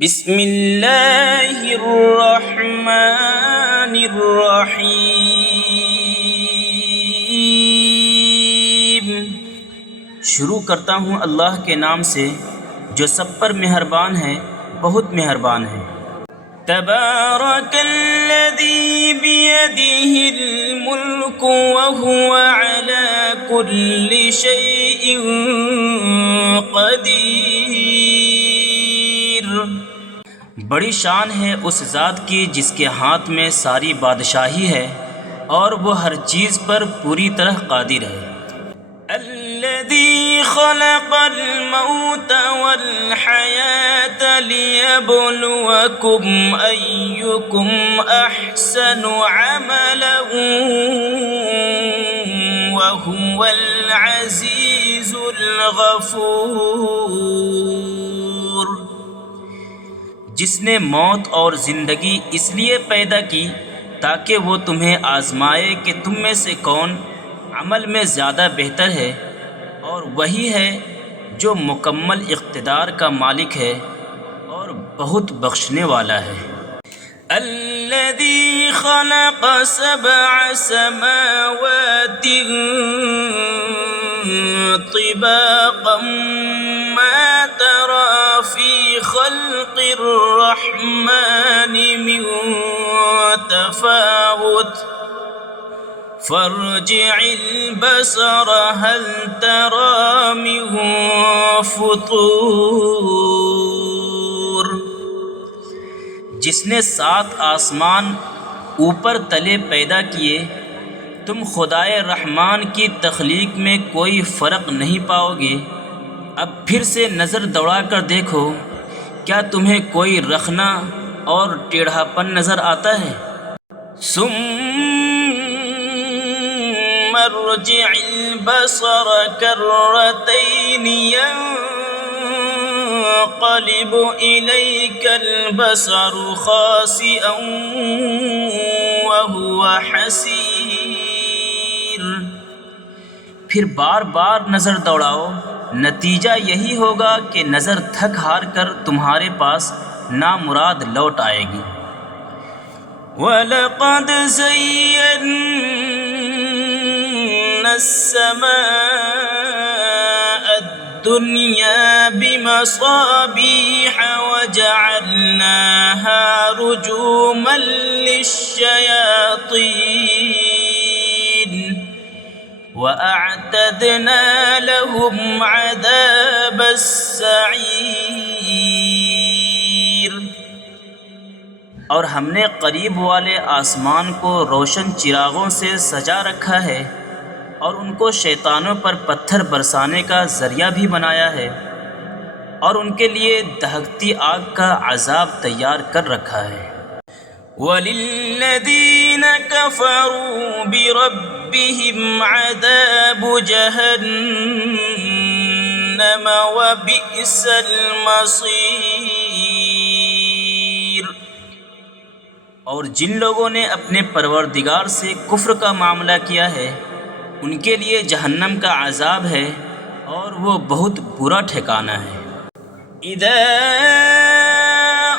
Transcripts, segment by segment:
بسم اللہ الرحمن الرحیم۔ شروع کرتا ہوں اللہ کے نام سے جو سب پر مہربان ہے، بہت مہربان ہے۔ تبارک الذی بیدہ الملک وہو علی کل شیء قدیر۔ بڑی شان ہے اس ذات کی جس کے ہاتھ میں ساری بادشاہی ہے اور وہ ہر چیز پر پوری طرح قادر ہے۔ الذی خلق الموت والحیاة لیبلوکم ایکم احسن عملا وہو العزیز الغفور۔ جس نے موت اور زندگی اس لیے پیدا کی تاکہ وہ تمہیں آزمائے کہ تم میں سے کون عمل میں زیادہ بہتر ہے، اور وہی ہے جو مکمل اقتدار کا مالک ہے اور بہت بخشنے والا ہے۔ الذی خلق سبع سماوات طباقا ما ترى في خلق الرحمن من تفاوت فارجع البصر هل ترى من فطور۔ جس نے 7 آسمان اوپر تلے پیدا کیے، تم خدائے رحمان کی تخلیق میں کوئی فرق نہیں پاؤ گے۔ اب پھر سے نظر دوڑا کر دیکھو، کیا تمہیں کوئی رخنا اور ٹیڑھاپن نظر آتا ہے؟ ثم ارجع البصر كرتين ينقلب إليك البصر خاسئا وهو حسير۔ پھر بار بار نظر دوڑاؤ، نتیجہ یہی ہوگا کہ نظر تھک ہار کر تمہارے پاس نامراد لوٹ آئے گی۔ وَلَقَدْ زَيَّنَّا السَّمَاءَ الدُّنْيَا بِمَصَابِيحَ وَجَعَلْنَاهَا رُجُومًا لِلشَّيَاطِينِ وَأَعْتَدْنَا لَهُمْ عَذَابَ السَّعِيرِ۔ اور ہم نے قریب والے آسمان کو روشن چراغوں سے سجا رکھا ہے، اور ان کو شیطانوں پر پتھر برسانے کا ذریعہ بھی بنایا ہے، اور ان کے لیے دہکتی آگ کا عذاب تیار کر رکھا ہے۔ وَلِلَّذِينَ كَفَرُوا بِرَبِّهِمْ عَذَابُ جَهَنَّمَ وَبِئْسَ الْمَصِيرُ۔ اور جن لوگوں نے اپنے پروردگار سے کفر کا معاملہ کیا ہے، ان کے لیے جہنم کا عذاب ہے اور وہ بہت برا ٹھکانہ ہے۔ اذا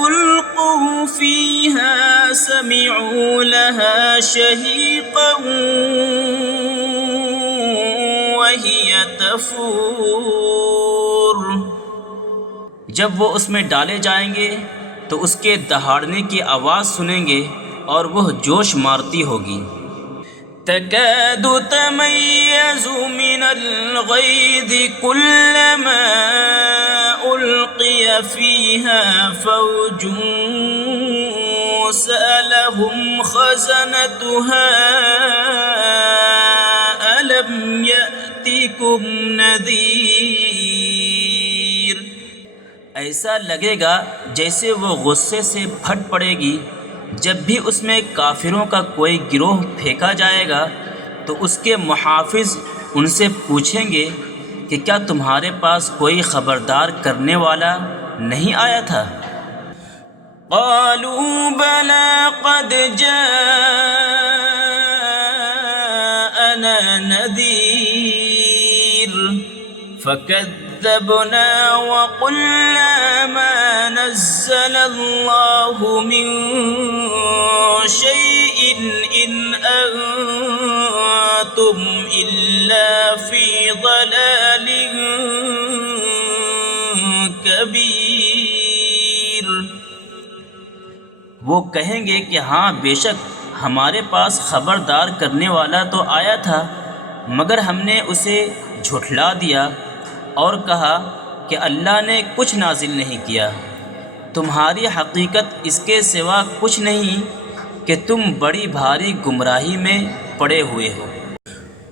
القوا فيها سمعوا لها شهيقا وهي تفور۔ جب وہ اس میں ڈالے جائیں گے تو اس کے دہاڑنے کی آواز سنیں گے اور وہ جوش مارتی ہوگی۔ تکاد تمیز من الغیظ کلما القی فیہا فوج سألہم خزنتها الم یأتکم نذیر۔ ایسا لگے گا جیسے وہ غصے سے پھٹ پڑے گی جب بھی اس میں کافروں کا کوئی گروہ پھینکا جائے گا، تو اس کے محافظ ان سے پوچھیں گے کہ کیا تمہارے پاس کوئی خبردار کرنے والا نہیں آیا تھا؟ قالوا بلى قد جاءنا نذير فكذبوا كذبنا وقلنا ما نزل الله من شيء إن أنتم إلا في ضلال كبير۔ وہ کہیں گے کہ ہاں بے شک ہمارے پاس خبردار کرنے والا تو آیا تھا، مگر ہم نے اسے جھٹلا دیا اور کہا کہ اللہ نے کچھ نازل نہیں کیا۔ تمہاری حقیقت اس کے سوا کچھ نہیں کہ تم بڑی بھاری گمراہی میں پڑے ہوئے ہو۔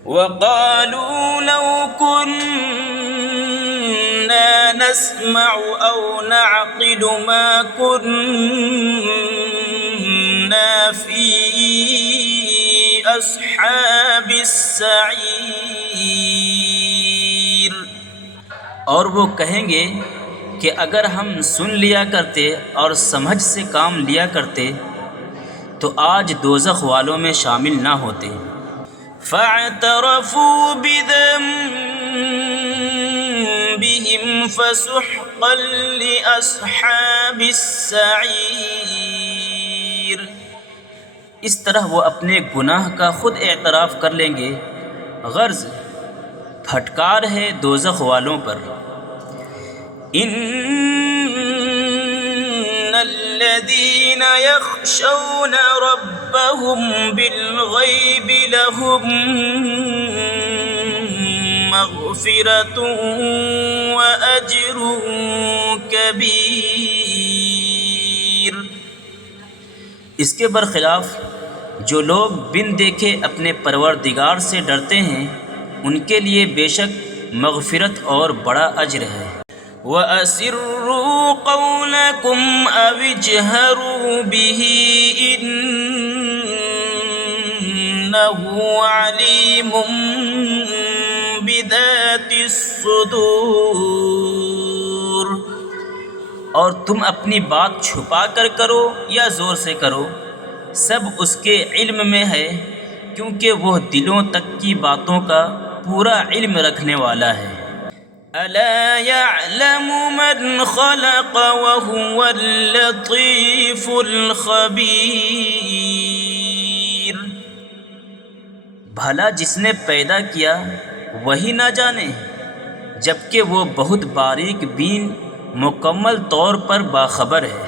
وَقَالُوا لَوْ كُنَّا نَسْمَعُ أَوْ نَعْقِلُ مَا كُنَّا فِي أَصْحَابِ السَّعِيرِ۔ اور وہ کہیں گے کہ اگر ہم سن لیا کرتے اور سمجھ سے کام لیا کرتے تو آج دوزخ والوں میں شامل نہ ہوتے۔ فَاعْتَرَفُوا بِذَنبِهِمْ فَسُحْقًا لِأَصْحَابِ السَّعِيرِ۔ اس طرح وہ اپنے گناہ کا خود اعتراف کر لیں گے، غرض پھٹکار ہے دوزخ والوں پر۔ ان الذين يخشون ربهم بالغيب لهم مغفرة وأجر كبير۔ اس کے برخلاف جو لوگ بن دیکھے اپنے پروردگار سے ڈرتے ہیں، ان کے لیے بے شک مغفرت اور بڑا اجر ہے۔ وَأَسِرُّوا قَوْلَكُمْ أَوِ اجْهَرُوا بِهِ إِنَّهُ عَلِيمٌ بِذَاتِ الصُّدُورِ۔ اور تم اپنی بات چھپا کر کرو یا زور سے کرو، سب اس کے علم میں ہے، کیونکہ وہ دلوں تک کی باتوں کا پورا علم رکھنے والا ہے۔ أَلَا يَعْلَمُ مَنْ خَلَقَ وَهُوَ اللَّطِيفُ الْخَبِيرُ۔ بھلا جس نے پیدا کیا وہی نہ جانے، جبکہ وہ بہت باریک بین مکمل طور پر باخبر ہے۔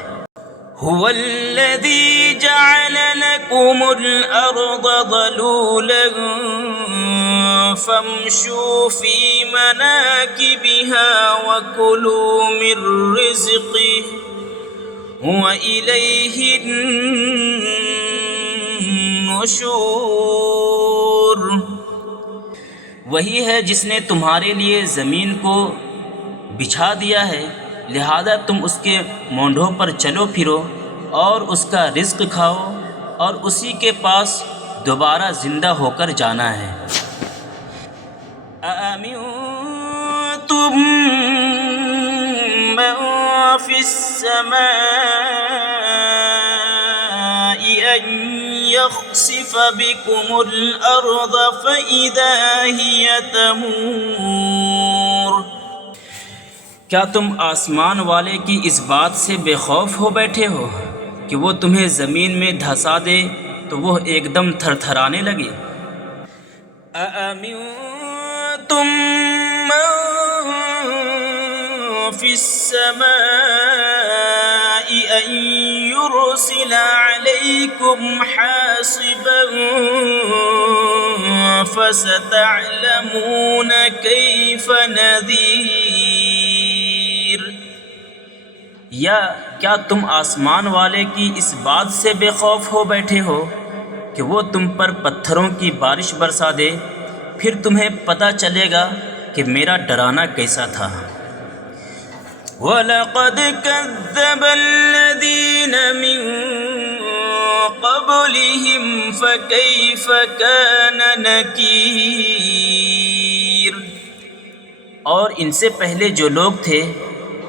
هُوَ الَّذِي جَعَلَ لَكُمُ الْأَرْضَ ظَلُولًا فَامْشُوا فِي مَنَاكِبِهَا وَكُلُوا مِن رِّزْقِهِ وَإِلَيْهِ النُّشُورُ۔ وہی ہے جس نے تمہارے لیے زمین کو بچھا دیا ہے، لہذا تم اس کے مونڈھوں پر چلو پھرو اور اس کا رزق کھاؤ، اور اسی کے پاس دوبارہ زندہ ہو کر جانا ہے۔ أَأَمِنتُم مَّن فِي السَّمَاءِ أَن يَخْسِفَ بِكُمُ الْأَرْضَ فَإِذَا هِيَ تَمُورُ۔ کیا تم آسمان والے کی اس بات سے بے خوف ہو بیٹھے ہو کہ وہ تمہیں زمین میں دھسا دے تو وہ ایک دم تھر تھرانے لگے؟ أَأَمِنتُم مَّن فِي السَّمَاءِ أَن يُرْسِلَ عَلَيْكُمْ حَاصِبًا فَسَتَعْلَمُونَ كَيْفَ نَذِيرِ۔ یا کیا تم آسمان والے کی اس بات سے بے خوف ہو بیٹھے ہو کہ وہ تم پر پتھروں کی بارش برسا دے، پھر تمہیں پتہ چلے گا کہ میرا ڈرانا کیسا تھا۔ وَلَقَدْ كَذَّبَ الَّذِينَ مِن قَبْلِهِمْ فَكَيْفَ كَانَ نَكِيرِ۔ اور ان سے پہلے جو لوگ تھے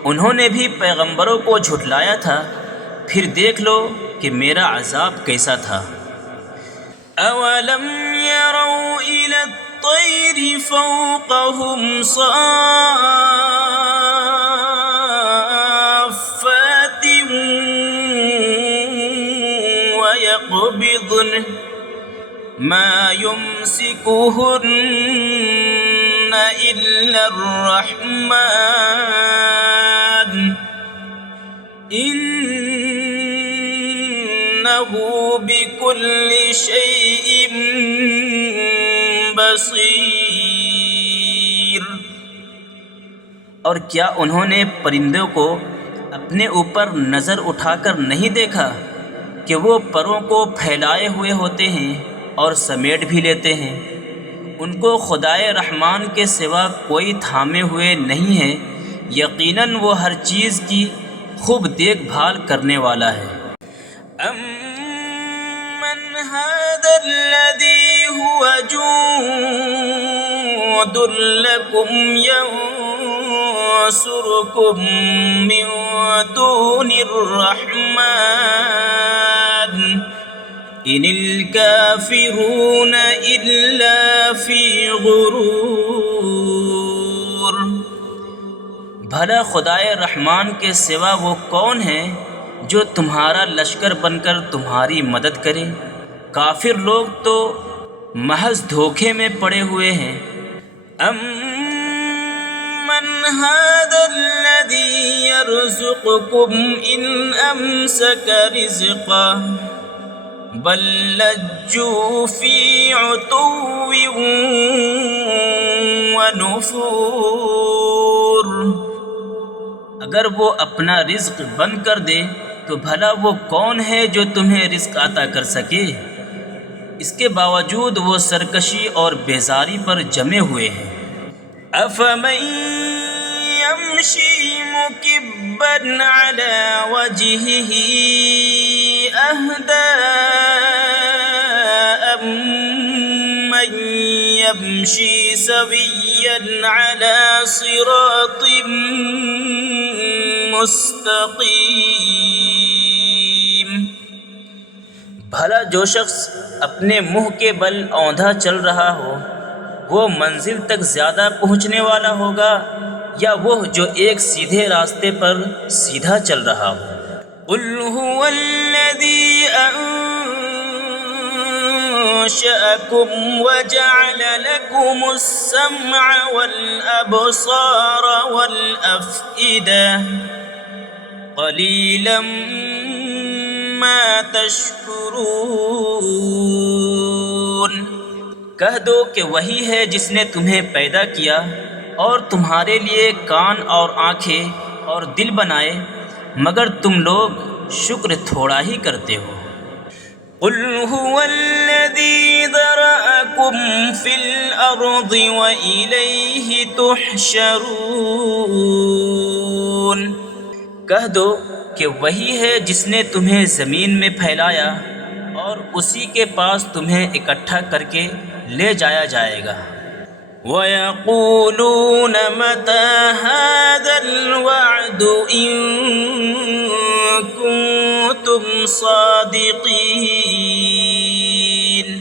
انہوں نے بھی پیغمبروں کو جھٹلایا تھا، پھر دیکھ لو کہ میرا عذاب کیسا تھا۔ أَوَلَمْ يَرَوْا إِلَى الطَّيْرِ فَوْقَهُمْ صَافَّاتٍ يقبضن ما يمسكهن إلا الرحمن إنه بكل شيء بصیر۔ اور کیا انہوں نے پرندوں کو اپنے اوپر نظر اٹھا کر نہیں دیکھا کہ وہ پروں کو پھیلائے ہوئے ہوتے ہیں اور سمیٹ بھی لیتے ہیں؟ ان کو خدائے رحمان کے سوا کوئی تھامے ہوئے نہیں ہے، یقیناً وہ ہر چیز کی خوب دیکھ بھال کرنے والا ہے۔ امن هذا الذي هو جند لكم ينصركم من دون الرحمن ان الكافرون الا في غرور۔ بھلا خدائے رحمان کے سوا وہ کون ہے جو تمہارا لشکر بن کر تمہاری مدد کرے؟ کافر لوگ تو محض دھوکے میں پڑے ہوئے ہیں۔ امن هذا الذي يرزقكم ان امسك رزقه بل لجوا في عتو ونفور۔ اگر وہ اپنا رزق بند کر دے تو بھلا وہ کون ہے جو تمہیں رزق عطا کر سکے؟ اس کے باوجود وہ سرکشی اور بیزاری پر جمے ہوئے ہیں۔ افمن يمشي مكبا على وجهه اهدى امن يمشي سويا على صراط مستقیم۔ بھلا جو شخص اپنے منہ کے بل اوندھا چل رہا ہو وہ منزل تک زیادہ پہنچنے والا ہوگا یا وہ جو ایک سیدھے راستے پر سیدھا چل رہا ہو؟ قل هو الذی انشأکم وجعل لکم السمع والابصار والافئدہ قلیلا ما تشکرون۔ کہہ دو کہ وہی ہے جس نے تمہیں پیدا کیا اور تمہارے لیے کان اور آنکھیں اور دل بنائے، مگر تم لوگ شکر تھوڑا ہی کرتے ہو۔ قل هو الذی ذرأکم فی الارض وإلیہ تحشرون۔ کہہ دو کہ وہی ہے جس نے تمہیں زمین میں پھیلایا اور اسی کے پاس تمہیں اکٹھا کر کے لے جایا جائے گا۔ وَيَقُولُونَ مَتَى هَذَا الْوَعْدُ إِن كُنتُمْ صَادِقِينَ۔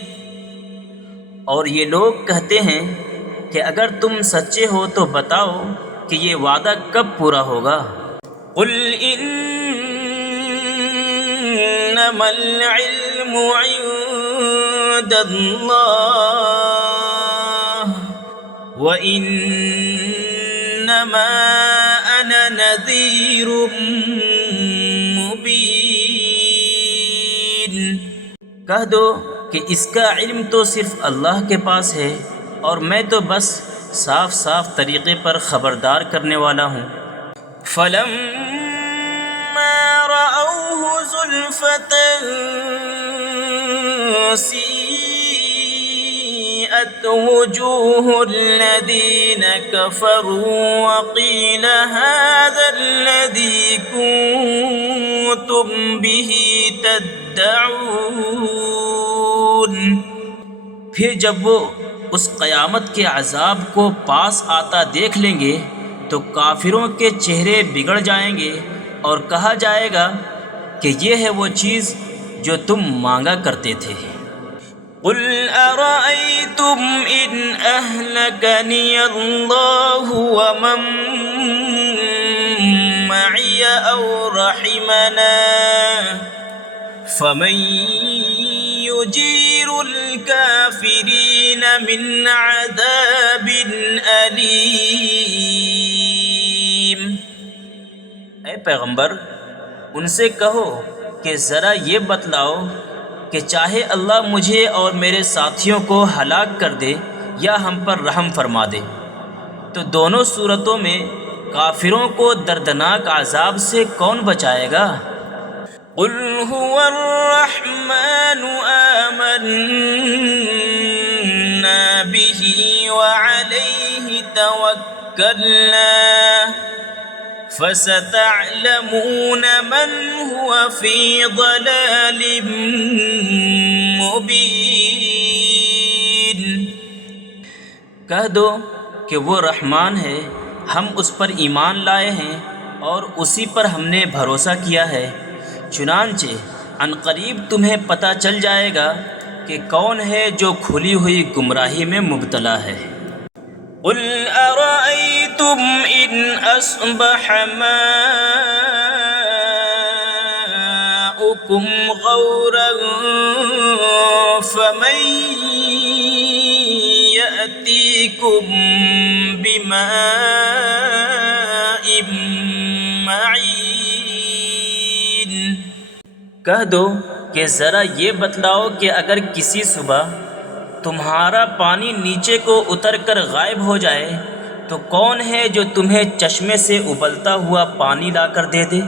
اور یہ لوگ کہتے ہیں کہ اگر تم سچے ہو تو بتاؤ کہ یہ وعدہ کب پورا ہوگا۔ قُلْ إِنَّمَا الْعِلْمُ عِندَ اللَّهِ وَإِنَّمَا أَنَا نَذِيرٌ مُبِينٌ۔ کہہ دو کہ اس کا علم تو صرف اللہ کے پاس ہے اور میں تو بس صاف صاف طریقے پر خبردار کرنے والا ہوں۔ فَلَمَّا رَأَوْهُ زُلْفَةً سِيئَتْ وُجُوهُ الَّذِينَ كَفَرُوا وَقِيلَ هَذَا الَّذِي كُنتُمْ بِهِ تَدَّعُونَ۔ پھر جب وہ اس قیامت کے عذاب کو پاس آتا دیکھ لیں گے تو کافروں کے چہرے بگڑ جائیں گے اور کہا جائے گا کہ یہ ہے وہ چیز جو تم مانگا کرتے تھے۔ قُلْ أَرَأَيْتُمْ إِنْ أَهْلَكَنِيَ اللَّهُ وَمَن مَّعِيَ أَوْ رَحِمَنَا فَمَن يجير الكافرين من عذاب أليم۔ اے پیغمبر ان سے کہو کہ ذرا یہ بتلاؤ کہ چاہے اللہ مجھے اور میرے ساتھیوں کو ہلاک کر دے یا ہم پر رحم فرما دے تو دونوں صورتوں میں کافروں کو دردناک عذاب سے کون بچائے گا؟ قل هو الرحمن آمنا به وعليه توكلنا فستعلمون من هو في ضلال مبين۔ کہہ دو کہ وہ رحمان ہے، ہم اس پر ایمان لائے ہیں اور اسی پر ہم نے بھروسہ کیا ہے، چنانچہ عنقریب تمہیں پتہ چل جائے گا کہ کون ہے جو کھلی ہوئی گمراہی میں مبتلا ہے۔ قل ارأيتم ان اصبح ماؤكم غورا فمن يأتيكم بماء معين۔ کہہ دو کہ ذرا یہ بتلاؤ کہ اگر کسی صبح تمہارا پانی نیچے کو اتر کر غائب ہو جائے تو کون ہے جو تمہیں چشمے سے ابلتا ہوا پانی لا کر دے دے؟